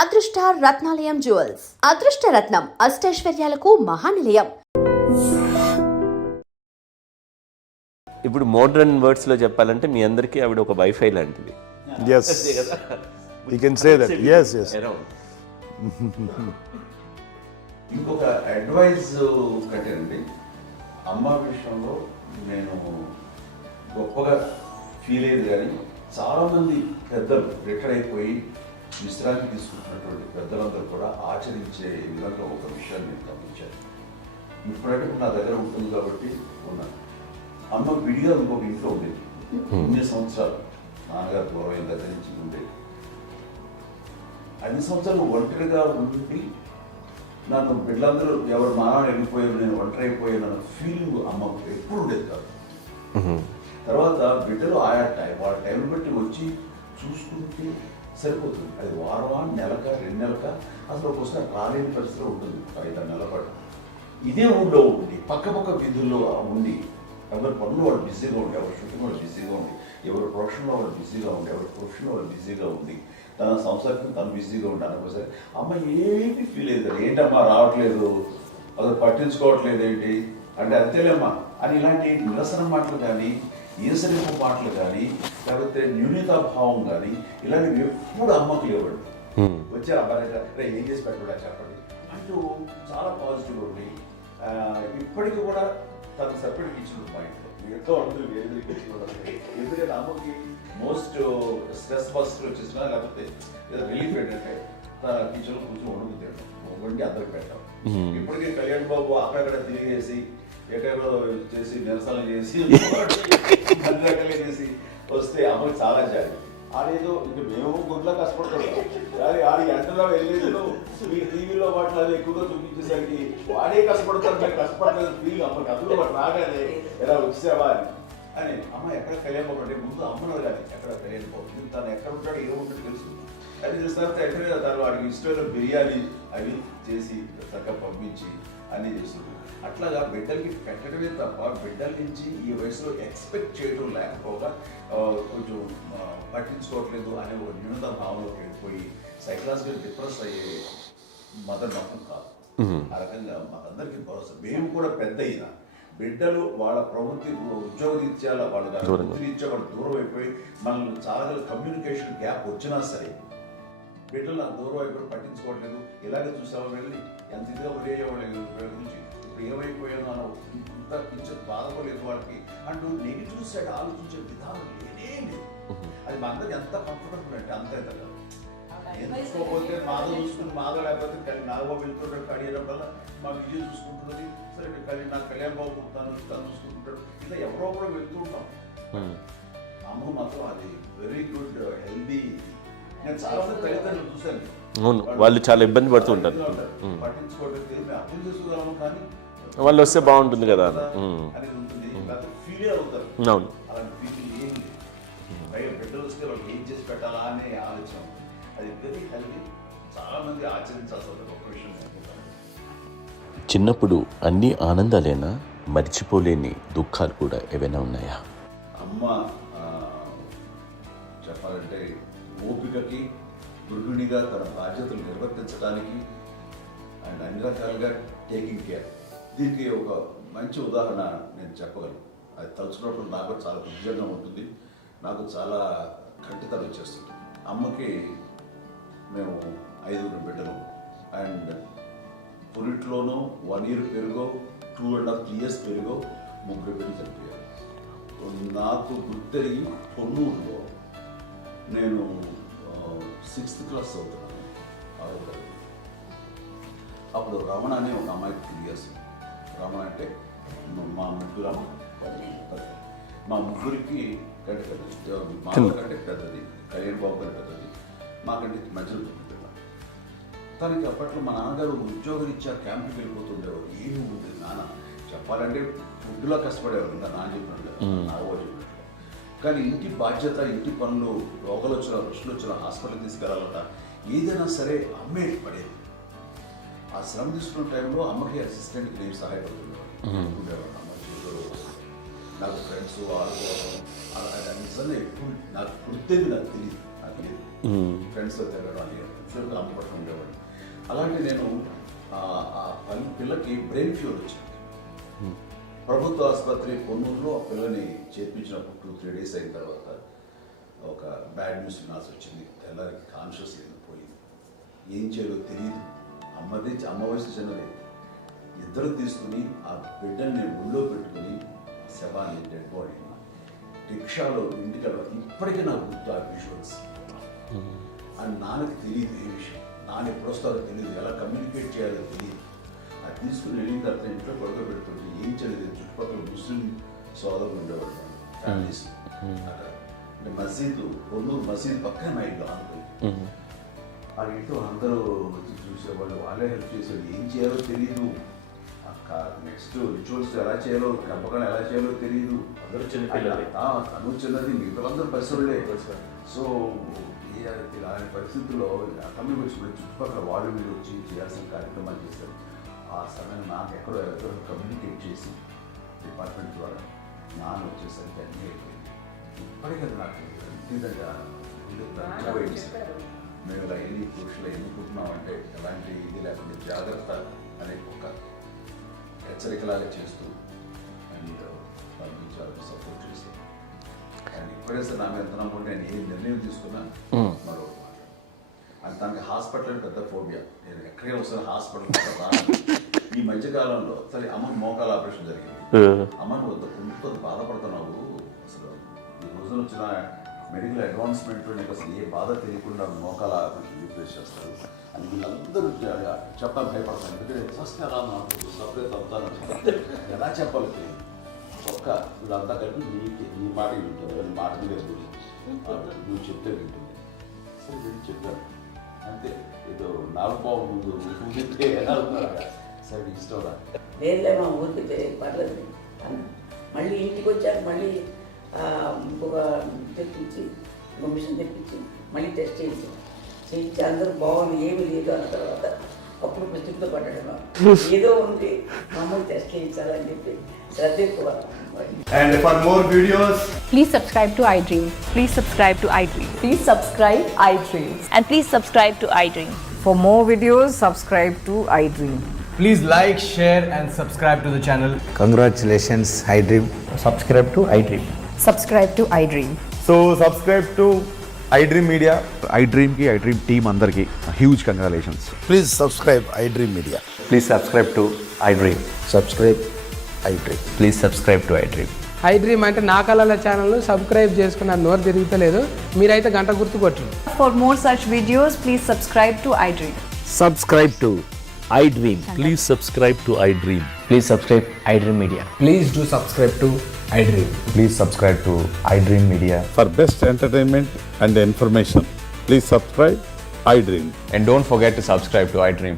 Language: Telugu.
అదృష్ట రత్నాలయం జ్యువెల్స్ అదృష్ట రత్నం అష్టైశ్వర్యాలకు మహానిలయం. ఇప్పుడు మోడర్న్ వర్డ్స్లో చెప్పాలంటే మీ అందరికీ ఆవిడ ఒక వైఫై లాంటిది. Yes, you can say that. Yes, yes. ఇంకొక అడ్వైజ్ కట్టండి. అమ్మ విషయంలో నేను గొప్పగా ఫీల్ అయ్యేది, కానీ చాలామంది పెద్దలు రిటైర్ అయిపోయి విశ్రాంతి తీసుకుంటున్నటువంటి పెద్దలందరూ కూడా ఆచరించే విధంగా ఒక విషయాన్ని నేను గమనించాను. ఇప్పుడంటే నా దగ్గర ఉంటుంది కాబట్టి ఉన్నాను. అమ్మ విడిగా ఇంకొక ఇంట్లో ఉండేది. ఇన్ని సంవత్సరాలు నాన్నగారు దూరం దగ్గర నుంచి ఉండేది. 5 సంవత్సరాలు ఒంటరిగా ఉండి నన్ను బిడ్డలందరూ ఎవరు మానవుడు వెళ్ళిపోయారు, నేను ఒంటరి అయిపోయాను అన్న ఫీలింగ్ అమ్మకు ఎప్పుడు ఉండేది కాదు. తర్వాత బిడ్డలు ఆయా వాళ్ళ టైం బట్టి వచ్చి చూసుకుంటే సరిపోతుంది. అది వారమా, నెలక, 2 నెలక, అసలు ఒకసారి రాలేని పరిస్థితిలో ఉంటుంది. 5-6 నెలల పాటు ఇదే ఊళ్ళో ఉండి పక్క వీధుల్లో ఉండి ఎవరి పనులు వాళ్ళు బిజీగా ఉండి, ఎవరి షూటింగ్ వాళ్ళు బిజీగా ఉండి, ఎవరి ప్రొఫెషన్లో వాళ్ళు బిజీగా ఉండి, ఎవరి ప్రొఫెషన్లో వాళ్ళు బిజీగా ఉండి, తన సంసారం తను బిజీగా ఉంటాను. ఒకసారి అమ్మ ఏమీ ఫీల్ అయ్యేది, ఏంటమ్మా రావట్లేదు, అసలు పట్టించుకోవట్లేదు ఏంటి అంటే అంతేలేమ్మా అని ఇలాంటి నిరసన మాటలు కానీ, ఈసరింపు మాటలు కానీ, లేకపోతే న్యూనతాభావం కానీ ఇలాంటివి ఎప్పుడు అమ్మకు లేవండి. వచ్చారు అబ్బాయి ఏం చేసి పెట్టడా చెప్పండి అంటూ చాలా పాజిటివ్ ఉండి ఇప్పటికీ కూడా తను సపరేట్ కిచెన్ మా ఇంట్లో ఎంతో అందరూ వేరే కిచెన్. ఎందుకంటే అమ్మకి మోస్ట్ స్ట్రెస్ బస్టర్ వచ్చేసినా లేకపోతే ఏదో రిలీఫ్ ఏంటంటే తన కిచెన్లో కూర్చొని వండుకుంటాడు, వండి అందరికి పెట్టాం. ఇప్పటికీ కళ్యాణ్ బాబు అక్కడక్కడ తిరిగేసి ఎక్కడో చేసి నిరసనలు చేసి అన్ని రకాలు చేసి వస్తే అమ్మకి చాలా జాలి. ఆడేదో ఇంక మేము గుడ్లో కష్టపడుతున్నాం, కానీ ఆడి ఎంటలో వెళ్ళేదో మీ టీవీలో వాటిలో అది ఎక్కువగా చూపించేసరికి వాడే కష్టపడతారు, మేము కష్టపడలేదు ఫీల్ అమ్మకి. అందులో వాడు రాగానే ఎలా వచ్చావా అని అమ్మ ఎక్కడ కళ్యాణ్ బాబు అంటే ముందు అమ్మను కానీ ఎక్కడ కళ్యాణ్ బాబు తను ఎక్కడ ఉంటాడో ఏ ఉంటుంది తెలుసు. అది తెలిసిన తర్వాత ఎక్కడ తను వాడికి ఇష్టమైన బిర్యానీ అవి చేసి చక్కగా పంపించి అన్నీ చేస్తుంది. అట్లాగా బిడ్డలకి పెట్టడమే తప్ప బిడ్డల నుంచి ఈ వయసులో ఎక్స్పెక్ట్ చేయడం లేకపోగా కొంచెం పట్టించుకోవట్లేదు అనే ఒక న్యూనత భావంలోకి వెళ్ళిపోయి సైకలాజికల్ డిప్రెస్ అయ్యే మదర్ మొత్తం కాదు. ఆ రకంగా మనందరికీ భరోసా. మేము కూడా పెద్ద అయినా బిడ్డలు వాళ్ళ ప్రవృత్తి ఉద్యోగరీత్యా వాళ్ళు వృత్తిరీత్యా వాళ్ళు దూరం అయిపోయి మనల్ని చాలా కమ్యూనికేషన్ గ్యాప్ వచ్చినా సరే బిడ్డలు నాకు దూరం అయిపోయి పట్టించుకోవట్లేదు. ఇలాగే చూసావా వెళ్ళి ఎంత ఇదిగా వదిలేవాళ్ళు గురించి ఇప్పుడు ఏమైపోయాను అన్న ఇంత కొంచెం బాధపడలేదు వాళ్ళకి అంటూ నెగిటివ్ సైడ్ ఆలోచించే విధానం లేనే లేదు. అది మా అందరికి ఎంత కంఫర్టబుల్ అంటే అంతే కదా. ఎందుకోకపోతే మాధవ్ చూసుకుని మాధవ్ లేకపోతే నాగబాబు వెళ్తుంటాడు కడియడం వల్ల మా విజయ్ చూసుకుంటున్నది సరే నాకు కళ్యాణ్ బాబు తను చూసుకుంటుంటాడు. ఇలా ఎవరో కూడా వెళ్తూ ఉంటాం. అమ్మ మాత్రం అది వెరీ గుడ్ హెల్దీ. నేను చాలా మంది తల్లిదండ్రులు చూశాను, వాళ్ళు చాలా ఇబ్బంది పడుతూ ఉంటారు, పట్టించుకోవడం అర్థం చేసుకోగలము కానీ వాళ్ళు వస్తే బాగుంటుంది కదా అనేది ఉంటుంది. ఫీల్ అవుతారు. అవును, అలాంటి ఫీలింగ్ ఏం లేదు. బిడ్డలు వస్తే వాళ్ళు ఏం చేసి పెట్టాలా అనే ఆలోచన అది వెరీ హెల్దీ. చాలా మంది ఆచరించాల్సిన ఒక విషయం. చిన్నప్పుడు అన్ని ఆనందాలేనా, మర్చిపోలేని దుఃఖాలు కూడా ఏవైనా ఉన్నాయా? అమ్మ చెప్పాలంటే ఓపికకి, గృహిణిగా తన బాధ్యతలు నిర్వర్తించడానికి అండ్ అన్ని రకాలుగా టేకింగ్ కేర్, దీనికి ఒక మంచి ఉదాహరణ నేను చెప్పగలను. అది తలుచుకున్నప్పుడు నాకు చాలా ఉద్యోగంగా ఉంటుంది, నాకు చాలా ఖండితలు వచ్చేస్తుంది. అమ్మకి మేము 5 బిడ్డలు అండ్ పురిట్లోనూ 1 year పెరుగో 2.5 years పెరుగో 3 బిడ్డలు చనిపోయారు. నాకు గుర్తెరిగి పొన్నూరులో నేను 6th class చదువుతున్నాను. అప్పుడు రమణ అనే ఒక అమ్మాయికి 3 years. రమణ అంటే మా ముగ్గురికి కంటే పెద్దది, మా కంటే పెద్దది, కళ్యాణ్ బాబు కంటే పెద్దది, మాకంటే మధ్యలో పుట్టిన. తనకి అప్పట్లో మా నాన్నగారు ఉద్యోగరీత్యా క్యాంప్కి వెళ్ళిపోతుండేవారు. ఏమి ఉండేది నాన్న చెప్పాలంటే ఫుడ్లో కష్టపడేవారు. ఇంకా నాన్న చెప్పినట్టు నాగో చెప్పినట్లు. కానీ ఇంటి బాధ్యత, ఇంటి పనులు, రోగాలు వచ్చిన రుచులు వచ్చిన హాస్పిటల్కి తీసుకెళ్ళాలట ఏదైనా సరే అమ్మే పడేది. ఆ శ్రమ తీసుకున్న టైంలో అమ్మకి అసిస్టెంట్కి నేను సహాయపడుతుండేవాడు. అమ్మ చేతులు నాకు ఫ్రెండ్స్ ఆడుకోవడం అలా నిజంగా ఎప్పుడు నాకు గుర్తేది నాకు తెలియదు. ఫ్రెండ్స్తో తిరగడం అని ఫ్రెండ్స్తో అమ్మపట్నం ఉండేవాడు. అలాంటి నేను ఆ పిల్లకి బ్రెయిన్ ఫ్యూర్ వచ్చింది. ప్రభుత్వ ఆసుపత్రి పొన్నూరులో ఆ పిల్లని చేర్పించినప్పుడు 2-3 days అయిన తర్వాత ఒక బ్యాడ్ న్యూస్ వినాల్సి వచ్చింది. తెల్లారికి కాన్షియస్ లేదు, పోయింది. ఏం చేయాలో తెలియదు. అమ్మ వయసు చిన్నది. ఇద్దరు తీసుకుని ఆ బిడ్డని నేను ఒళ్ళో పెట్టుకుని శవాన్ని, డెడ్ బాడీని రిక్షాలో ఇంటికి వెళ్ళడం ఇప్పటికీ నాకు గుర్తు ఆ విజువల్స్. అని నాన్నకి తెలియదు ఏ విషయం, నాన్న ఎప్పుడు వస్తారో తెలియదు, ఎలా కమ్యూనికేట్ చేయాలో తెలియదు. అది తీసుకుని వెళ్ళిన తర్వాత ఇంట్లో పడుకోబెడుతుంటే ఏం చేయలేదు. చుట్టుపక్కల ముస్లిం సోదరులు ఉండేవాళ్ళు, ఫ్యామిలీస్. అక్కడ అంటే మసీదు, పొన్నూరు మసీదు పక్కన మా ఇంట్లో అనుకుని ఆ ఇంట్లో అందరూ వచ్చి చూసేవాళ్ళు, వాళ్ళే హెల్ప్ చేసేవాళ్ళు. ఏం చేయాలో తెలియదు. నెక్స్ట్ రిచువల్స్ ఎలా చేయాలో, కంపకాలు ఎలా చేయాలో తెలియదు. అందరూ చిన్నపిల్లలే. తను చిన్నది, మిగతాలందరూ పరిసరులే. సో అలాంటి పరిస్థితుల్లో కమ్యూనిటీ వచ్చినప్పుడు చుట్టుపక్కల వాళ్ళు మీరు వచ్చి చేయాల్సిన కార్యక్రమాలు చేశారు. ఆ సమయం నాకు ఎక్కడో కమ్యూనికేట్ చేసి డిపార్ట్మెంట్ ద్వారా నాన్న వచ్చేసరికి అన్నీ అయిపోయింది. ఇప్పటికీ నాకు ఇంటి దగ్గర మేము ఇలా ఎన్ని పురుషులు ఎన్ని పుట్టినామంటే ఎలాంటి ఇది లేకుండా జాగ్రత్త అనే ఒక హెచ్చరికలాగా చేస్తూ అండ్ పంపించాలని సపోర్ట్ చేసి అండ్ ఇప్పుడైతే నా మీద ఎంత నమ్ముకుంటే నేను ఏ నిర్ణయం తీసుకున్నా మరో మాట. అండ్ తనకి హాస్పిటల్ పెద్ద ఫోబియా. నేను ఎక్కడికి వస్తాను హాస్పిటల్. ఈ మధ్యకాలంలో సరే అమ్మ మోకాల ఆపరేషన్ జరిగింది. అమ్మను కొంత బాధపడుతున్నావు, అసలు ఈ రోజున వచ్చిన మెడికల్ అడ్వాన్స్మెంట్లో నీకు అసలు ఏ బాధ తెలియకుండా మోకాల రీప్లేస్ చేస్తారు అని వీళ్ళందరూ చెప్పాలి భయపడతాను. ఎందుకంటే ఫస్ట్ ఎలా నాకు సపరేట్ అవుతాను, ఎలా చెప్పాలి తెలియదు. ఒక్క వీళ్ళంతా కలిపి నీ మాట వింటుంది, వాళ్ళ మాట మీద నువ్వు చెప్తే వింటుంది. సరే నేను చెప్పాను అంతే. ఏదో నాలుగు ముందు ఊరితే ఎలా ఉన్నారా, సరే ఇష్టం రా వేర్లే మా ఊరికి పర్లేదు. మళ్ళీ ఇంటికి వచ్చాక మళ్ళీ ఇంకొక తెప్పించి మిషన్ తెప్పించి మళ్ళీ టెస్ట్ చేయించి అందరూ బాగుంది, ఏమి లేదు అన్న తర్వాత అప్పుడు ప్రస్తుతితో పడ్డాడు. ఏదో ఉంది మమ్మల్ని టెస్ట్ చేయించాలని చెప్పి శ్రద్ధ ఎక్కువ. And for more videos, Please subscribe to iDream. Please subscribe to iDream. Please subscribe iDream. And please subscribe to iDream. For more videos, subscribe to iDream. please like, share and subscribe to the channel. Congratulations, iDream. Subscribe to iDream. Subscribe to iDream. So subscribe to iDream Media. iDream ki iDream team andarki huge congratulations. Please subscribe iDream Media. Please subscribe to iDream. Subscribe iDream. Please subscribe to iDream. iDream అంటే నా కళల ఛానల్ సబ్స్క్రైబ్ చేసుకున్న నోరు తిరుగుతలేదు, మీరైతే గంట గుర్తు కొట్టండి. For more such videos, please subscribe to iDream. Subscribe to iDream. Please subscribe to iDream. Please subscribe iDream Media. Please do subscribe to iDream. Please subscribe to iDream Media. For best entertainment and information, please subscribe iDream. And don't forget to subscribe to iDream.